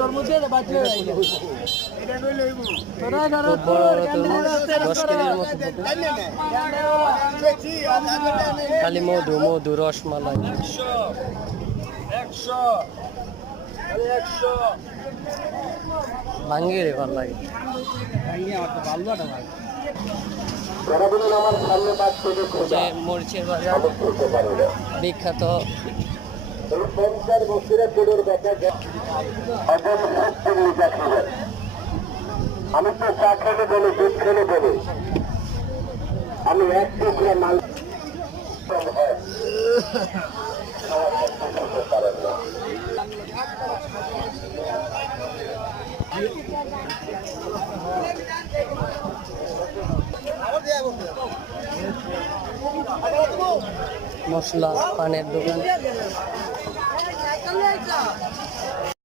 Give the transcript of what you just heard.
তোর মধ্যে বাচ্চা এটা কই লইব তোরা ধরো 10 কেজির মতো খালি মধু মধু রসমালাই 100 ভাঙ্গি রে ভালো লাগে ভাঙ্গি আমার তো ভালো লাগে যে মরিচের বাজার বিখ্যাত আমি তো চা খেলে বলি দুধ খেলে বলি আমি এক টুকরা মাল মশলা পানের দোকান